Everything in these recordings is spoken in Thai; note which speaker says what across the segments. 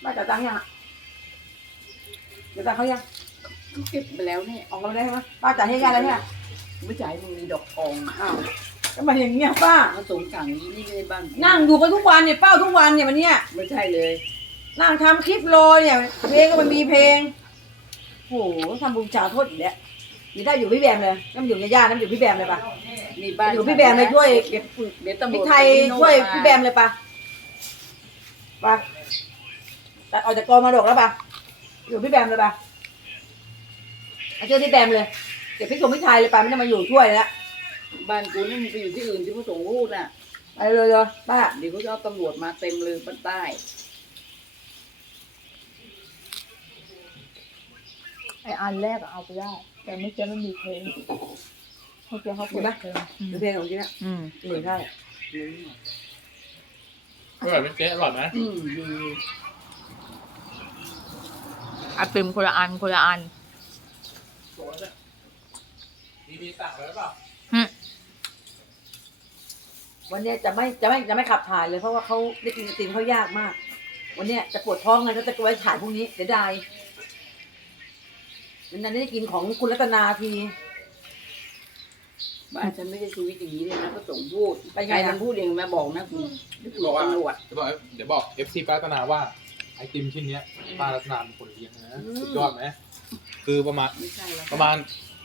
Speaker 1: ป้าจ่ายตังค์ยังเดี๋ยวตังค์เขายัง
Speaker 2: เก็บไปแล้วเนี่ย
Speaker 1: ออกมาได้ไหมป้าจ่ายให้ยายแล้วเนี่ย
Speaker 2: ไม่จ่ายมึงมีดอกทอง
Speaker 1: อ้าวก็มาอย่างเงี้ยป้า
Speaker 2: มาส่งสั่งนี่ไม่ได้บ้าน
Speaker 1: นั่งดูกันทุกวันเนี่ยเป้าทุกวันเนี่ยวันเนี้ย
Speaker 2: ไม่ใช่เลย
Speaker 1: นั่งทำคลิปโรยเนี่ยเพลงก็มันมีเพลงโอ้โหทำบุญจ่าโทษอีกแล้วนี่ได้อยู่พี่แบมเลยน้ำอยู่ในย่าน้ำอยู่พี่แบมเลยปะ
Speaker 2: มีบ้าน
Speaker 1: อยู่พี่แบมเลยช่วยเก็บ
Speaker 2: เดี๋ยวตำร
Speaker 1: พริก
Speaker 2: วจ
Speaker 1: ไทยช่วยพี่แบมเลยปะปะตัดออกจากกองมาดกแล้วปะอยู่พี่แบมเลยปะเอาช่วยพี่แบมเลยเก็บพริกผงพริกไทยเลยปะไม่ได้มาอยู่ช่วยแล้ว
Speaker 2: บ้านกูนี่มึงไปอยู่ที่อื่นที่พระสงฆ์พูดน่ะ
Speaker 1: ไปเลยป้า
Speaker 2: เดี๋ยวเขาจะเอาตำรวจมาเต็มเลยบ้านใต้
Speaker 3: ไออันแรกเอาไปได้ แต่ไม่เจอมันมีเพลงเขาเจอเขาเปิดเพลง
Speaker 1: ดูเพลงของจริงอ่ะเหมือนได้
Speaker 4: อร่อยไหมเจ๊อร่อยไหม
Speaker 2: ดี
Speaker 3: อัดปิมคนละอันคนละอัน
Speaker 4: มีสั่งไว้หรือเปล่า
Speaker 1: วันเนี้ยจะไม่ขับถ่ายเลยเพราะว่าเขาได้กินไอติมเขายากมาก วันเนี้ยจะปวดท้องไงก็จะไว้ถ่ายพรุ่งนี้เสียดายมันนั้นได้กินของคุณรัตนาที
Speaker 2: บ้านฉันไม่ใช่ชีวิตอย่างนี้เลยนะพระสงฆ์พูด
Speaker 1: ไปไง
Speaker 2: ใคร
Speaker 1: อะ
Speaker 2: มันพูดเองมาบอกนะคุณบอกตำรวจ
Speaker 4: เดี๋ยวบอก FC ป้ารัตนาว่าไอติมชิ้นเนี้ยป้ารัตนาเป็นคนเลี้ยงนะสุดยอดไหมคือประมาณ
Speaker 2: ไม่ใช่แล้ว
Speaker 4: ประมาณ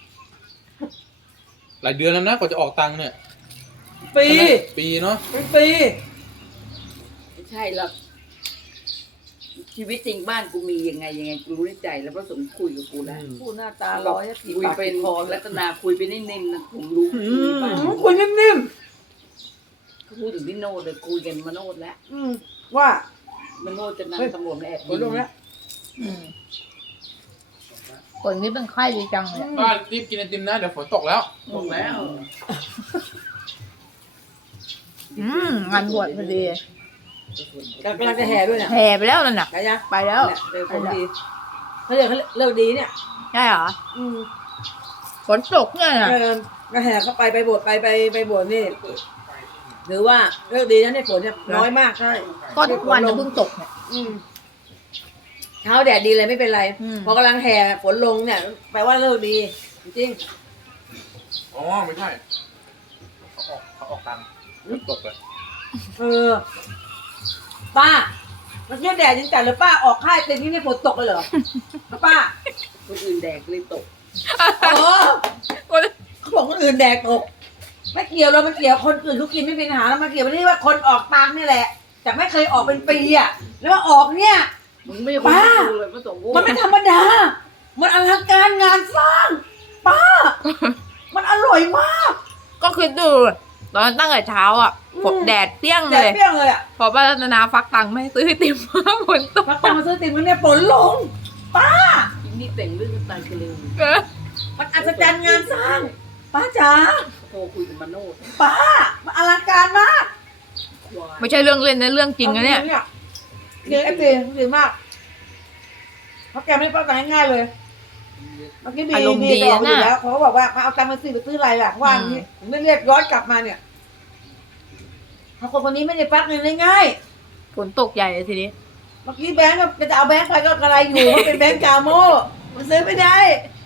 Speaker 4: หลายเดือนแล้วนะกว่าจะออกตังค์เนี่ย
Speaker 1: ปี
Speaker 4: ปีเนาะ
Speaker 1: เป็นปี
Speaker 2: ไม่ใช่หรอกชีวิตจริงบ้านกูมียังไงกูรู้ในใจแล้วพระสงฆ์คุยกับกูแล้ว
Speaker 1: พูดหน้าตาร้อยปี
Speaker 2: คุย
Speaker 1: ปาก
Speaker 2: เป็น
Speaker 1: คอ
Speaker 2: รัตนาคุยไปนิ่มๆนะผมรู้บ้าน
Speaker 1: คุยนิ่ม
Speaker 2: เขาพูดถึงพี่โนดเลยคุยกันมาโนดแล้ว
Speaker 1: ว่า
Speaker 2: มาโนดจะ
Speaker 1: เฮ้ย
Speaker 2: นำตำรวจมาแอบ
Speaker 1: ผลลงแล้ว
Speaker 3: คนนี้เป็นไข้ดีจังเลย
Speaker 4: ป้ารีบกินไอติมนะเดี๋ยวฝนตกแล้ว
Speaker 2: บอกแล้ว
Speaker 3: งานบวชพอดี
Speaker 1: กำลังจะแห่ด้วยเนี่ย
Speaker 3: แห่ไปแล้วนั่นน่ะ
Speaker 1: ไปยัง
Speaker 3: ไปแล้ว
Speaker 1: เดี๋ยวคนดีเขาเรียกเลิกดีเนี่ย
Speaker 3: ใช่เหรอฝนตกเนี่ยน่ะ
Speaker 1: ก็แห่เข้าไปโบสถ์ไปโบสถ์นี่หรือว่าเลิกดีนะในฝนเนี่ยน้อยมากใช่
Speaker 3: ก็ทุกวันจะเพิ่งตกเนี่ย
Speaker 1: เช้าแดดดีเลยไม่เป็นไร พอกำลังแห่ฝนลงเนี่ยแปลว่าเลิกดีจริง
Speaker 4: อ๋อไม่ใช่เขาออกตังค์ฝนตกเลย
Speaker 1: ป้าเมื่อกี้แดดยังจัดเลยป้าออกค่ายเต็มที่นี่ฝนตกเลยเหรอป้า
Speaker 2: คนอื่นแดกเลยตก
Speaker 1: อ๋อเขาบอกคนอื่นแดกตกไม่เกี่ยวเรามันเกี่ยวคนอื่นเขากินไม่เป็นปัญหาแล้วมันเกี่ยวกับที่ว่าคนออกตังค์นี่แหละแต่ไม่เคยออกเป็นปีอะแล้วมาออกเนี่ย
Speaker 2: มึงไม่คนที่ดูเลยพระสงฆ์พูด
Speaker 1: มันไม่ธรรมดา มันอลังการงานสร้าง ป้า มันอร่อยมาก
Speaker 3: ก็คือดูตอนตั้งแต่เช้าอ่ะฝนแดดเปรี้ยง
Speaker 1: แด
Speaker 3: เล
Speaker 1: ด
Speaker 3: ย
Speaker 1: เปรี้ยงเลยอ่ะ
Speaker 3: พอป้ารัตนาฟักตังค์ไม่ซื้อไอติมมาฝนตก
Speaker 1: มาตังมาซื้อติ่มกันเนี่ยฝนลง ป้า
Speaker 2: ยิงนี่แต่งเรื่องตายกันเลย
Speaker 1: มันอัศจรรย์งานสร้าง ป้าจ๋า
Speaker 2: โทรคุยกับมาโนด
Speaker 1: ป้า มันอลังการมาก
Speaker 2: ควาย
Speaker 3: ไม่ใช่เรื่องเล่นนะเรื่องจริงนะเนี่ย
Speaker 1: เดี๋ยวเอฟซีดีมากเพราะแกไม่ได้ป้าตังค์ง่ายๆเลยเมื่อกี้บี
Speaker 3: อารมณ์
Speaker 1: บี
Speaker 3: ดี
Speaker 1: ก็บอกอยู่
Speaker 3: นะ
Speaker 1: แล้วเขาก็บอกว่ามาเอาตังค์มาซื้อไปซื้ออะไรล่ะว่าอย่างนี้ผมได้เรียกย้อนกลับมาเนี่ยถ้าคนนี้ไม่ได้ฟักเงินง่ายๆ
Speaker 3: ฝนตกใหญ่เลยทีนี้
Speaker 1: เมื่อกี้แบงก์ก็จะเอาแบงก์ไปก็กระไรอยู่ มันเป็นแบงก์กาโม่มันซื้อไม่ได้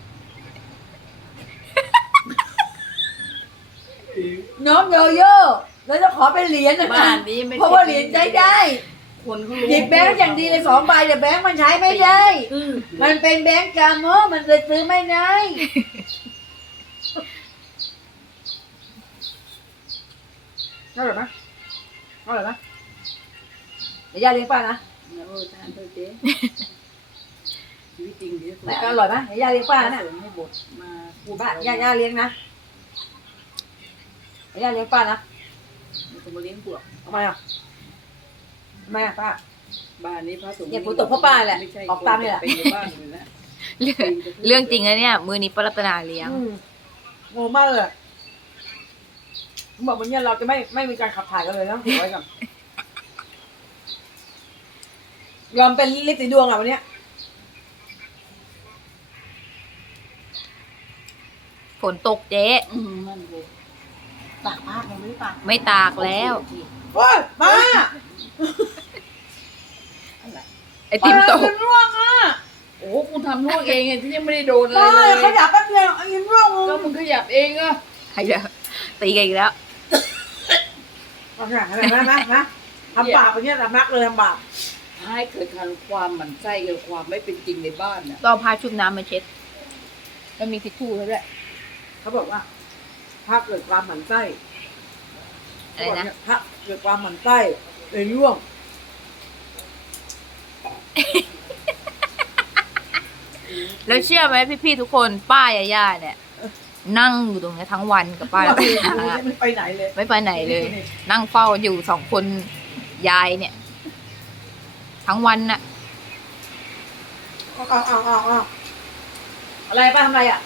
Speaker 1: น้องโยโย่แล้วจะขอเป็นเหรียญนะ
Speaker 2: บ้านนี้ไม่
Speaker 1: เพราะว่าเหรียญใช้ได้
Speaker 2: คนเขา
Speaker 1: หยิบแบงก์อย่างดีเลย2 ใบแต่แบงก์มันใช้ไม่ได้ มันเป็นแบงก์กาโม่มันเลยซื้อไม่ได้อร่อยไหมอร่อยไหมเดี๋ยวย่าเลี้ยงป้านะ
Speaker 2: ทานเถอะเจ๊ชีวิตจริงเดี๋ยว
Speaker 1: แต่อร่อยไหมเดี๋ยวย่าเลี้ยงป้านะ
Speaker 2: ให้บทมาพูด
Speaker 1: ป้าย่าเลี้ยงนะย่าเลี้ยงป้านะ
Speaker 2: จะมาเลี้ยงบวก
Speaker 1: ทำไมอ่ะป้า
Speaker 2: บ้านนี้พระสงฆ์
Speaker 1: เนี่ยฝนตกเพราะป้าแหละ
Speaker 2: ไม่ใช่
Speaker 1: ออกตามนี่แหละ
Speaker 2: เป็นในบ้านอยู่นะ
Speaker 3: เรื่องจริงนะเนี่ยมือนี้ป้ารัตนาเลี้ยง
Speaker 1: งงมากเลยผมบอกวันนี้เราจะไม่มีการขับถ่ายกันเลยนะถือไว้ก่อนยอมเป็นลิปสีดวงอ่ะวันเนี้ย
Speaker 3: ฝนตกเจ๊
Speaker 2: นั่นเลย
Speaker 1: ตากมากเลยไม่ได้ตาก
Speaker 3: ไม่ตากแล้ว
Speaker 1: โอ้ยมา
Speaker 2: อะไร
Speaker 3: ไอติมตก
Speaker 1: มันร่วงอ่ะ
Speaker 2: โอ้โหกูทำร่วงเองไงที่ยังไม่ได้โดนอะไร
Speaker 1: ใช่
Speaker 2: เลย
Speaker 1: ขยับแป๊บเดียวไอ้ยิ้มร่วง
Speaker 2: ก็มึงขยับเองอะ
Speaker 3: ใครจะตีกันอีกแล้ว
Speaker 1: เอาหนักอะไรนะทำบาปไปเนี่ยทำนักเลยทำบาป
Speaker 2: ให้เกิดการความหมั่นไส้กับความไม่เป็นจริงในบ้านน่ะ
Speaker 3: ก็เอาผ้าชุบน้ำมาเช็ดแล้วมีทิชชู่แล้วด้วย
Speaker 1: เขาบอกว่า ถ้าเกิดความหมั่นไส้
Speaker 3: อะไรนะ
Speaker 1: ถ้าเกิดความหมั่นไส้เลยร่วง
Speaker 3: แล้วเชื่อไหมพี่ๆทุกคนป้ายาย่าเนี่ย นั่งอยู่ตรงนี้ทั้งวันกับป้า
Speaker 1: ไม่ไปไหนเลย
Speaker 3: ไม่ไปไหนเลย นั่งเฝ้าอยู่สองคนยายเนี่ย ทั้งวันน่ะ
Speaker 1: เอาอะไรป้าทำอะไรอ่ะ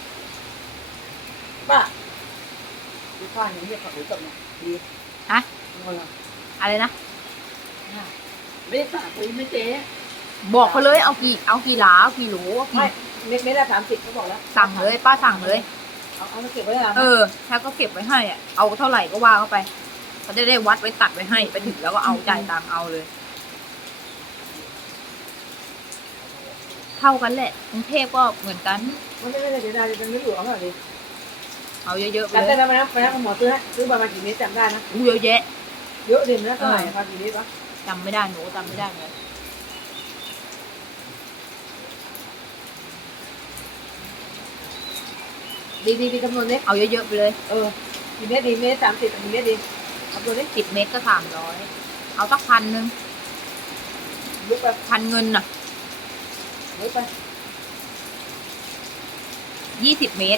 Speaker 1: ป้าดูป้าอย่างนี้ขับรถจับเนี่ยดี
Speaker 3: ฮะ
Speaker 1: เอาละ
Speaker 3: อะไรนะ
Speaker 2: ไม่ได้ฝากเลยไม่เจ๊
Speaker 3: บอกเขาเลยเอากี่หลาเอากี่โหลเอากี่
Speaker 1: ไม่เม็ดละ30เขาบอกแล้ว
Speaker 3: สั่งเลย ป้าสั่งเลย
Speaker 1: เอามาเก็บไว้แล้ว
Speaker 3: เออถ้าก็เก็บไว้ให้อ่ะเอาเท่าไหร่ก็ว่าเข้าไปเขาจะได้วัดไว้ตัดไว้ให้ไปถึงแล้วก็เอาจ่ายตังค์เอาเลย เท่ากันแหละกรุงเทพก็เหมือนกัน
Speaker 1: มันไม่ได้เสียดายจะไม่อยู่เอาเท่าไหร่
Speaker 3: เอาเยอะๆไป
Speaker 1: จำ
Speaker 3: เล
Speaker 1: ได้
Speaker 3: ย
Speaker 1: ไหมนะหมอซื้อประมาณกี่เม็ดจำได้นะ
Speaker 3: อู้เยอะแยะ
Speaker 1: เยอะดินะเท่าไหร่ประมาณกี่เม็ดวะ
Speaker 3: จำไม่ได้หนูจำไม่ได้เลย
Speaker 1: ดีคำนวณเล็ก
Speaker 3: เอาเยอะๆไปเลย
Speaker 1: กี่เม็ดดีเม็ด30กี่เม็ดดีคำนวณเล็ก
Speaker 3: 10 เมตรก็300เอาสัก1,000
Speaker 1: ลุกไป
Speaker 3: 1,000เงินน่ะ
Speaker 1: ลุกไป
Speaker 3: 20 เมตร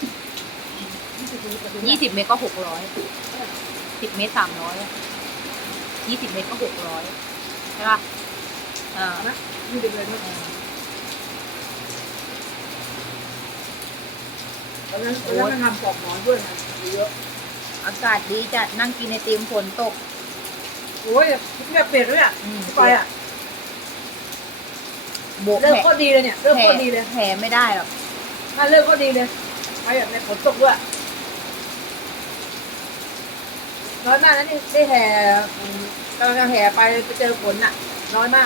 Speaker 3: 20 เมตรก็600 10 เมตร300 20 เมตรก็600ใช่ป่ะอ่า
Speaker 1: นี่เป็นเลยนะตอนนั้นมันทำปอกหมอนด้วยนะเยอะ
Speaker 3: อากาศดีจัดนั่งกินไอติมฝนตก
Speaker 1: โอ้ยแบบเปลี่ยนเลยอ่ะไปอ่ะ
Speaker 3: โบก
Speaker 1: เริ่ม
Speaker 3: แผล
Speaker 1: โคตรดีเลยเนี่ยเริ่มโคตรดีเลย
Speaker 3: แผลไม่ได้หรอก
Speaker 1: ถ้าเริ่มโคตรดีเลยไปแบบในฝนตกด้วยน้อยมากนะนี่ได้แห่กำลังจะแห่ไปเจอฝนอ่ะ น้อยมาก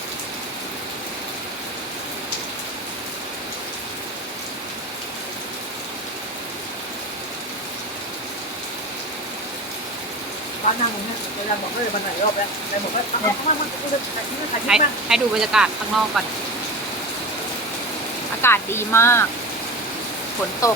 Speaker 1: ร้านนั่งตรงนี้เวลาบอกว่าจะมาไหนรอบแล้วไปบอกว่าเอามาดูถ่ายคลิปมาถ่ายคลิ
Speaker 3: ให้
Speaker 1: ปมา
Speaker 3: ให้ดูบรรยากาศข้างนอกก่อน อากาศดีมาก ฝนตก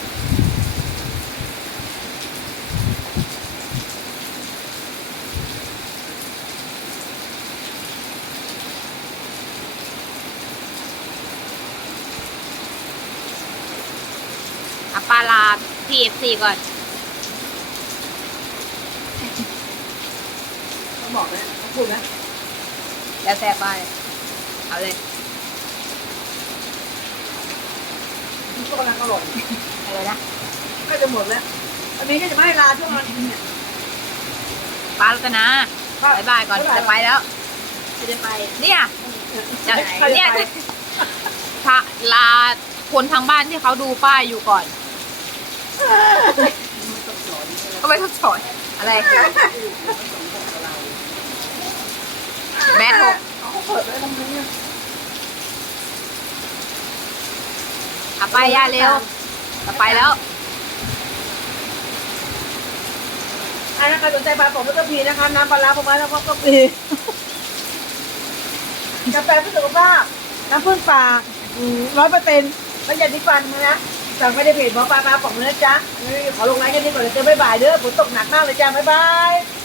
Speaker 3: อ่ะปลาลา PFC ก่อน
Speaker 1: ต้องบอกนะต้องพูดนะ
Speaker 3: แล้วแต่ไป เอาเลย
Speaker 1: ที่ก็กำลังอร่อย
Speaker 3: อะไรนะ
Speaker 1: ก็จะหมดแล้วอันนี้ก็จะไม่ให้ลาช่วงนั้นเนี่ย
Speaker 3: ปลาลัตนาบายบายก่อน จะไปแล้ว
Speaker 1: จะไป
Speaker 3: เนี่ย จะ
Speaker 1: ใครจะ
Speaker 3: เนี่ย
Speaker 1: ไป
Speaker 3: พาลาคนทางบ้านที่เขาดูป้ายอยู่ก่อน ก็ไม่ต้องสอนอะไร แมทหก
Speaker 1: เขาเปิดไว้ทำไมเนี่ย
Speaker 3: อ่ะไปย่าเร็วจะไปแล้ว
Speaker 1: อันนั้นใครสนใจปลาผมแล้วก็พีนะคะน้ำปลาร้าผมมาแล้วก็พีกาแฟเพื่อสุขภาพน้ำผึ้งป่า100%ประหยัดดีฟันนะสั่งไม่ได้เพจหมอปลาป๋องนะจ๊ะขอลงไลน์แค่นี้ก่อนเลยเจอบ๊ายบายเด้อฝนตกหนักมากเลยจ้าบ๊ายบาย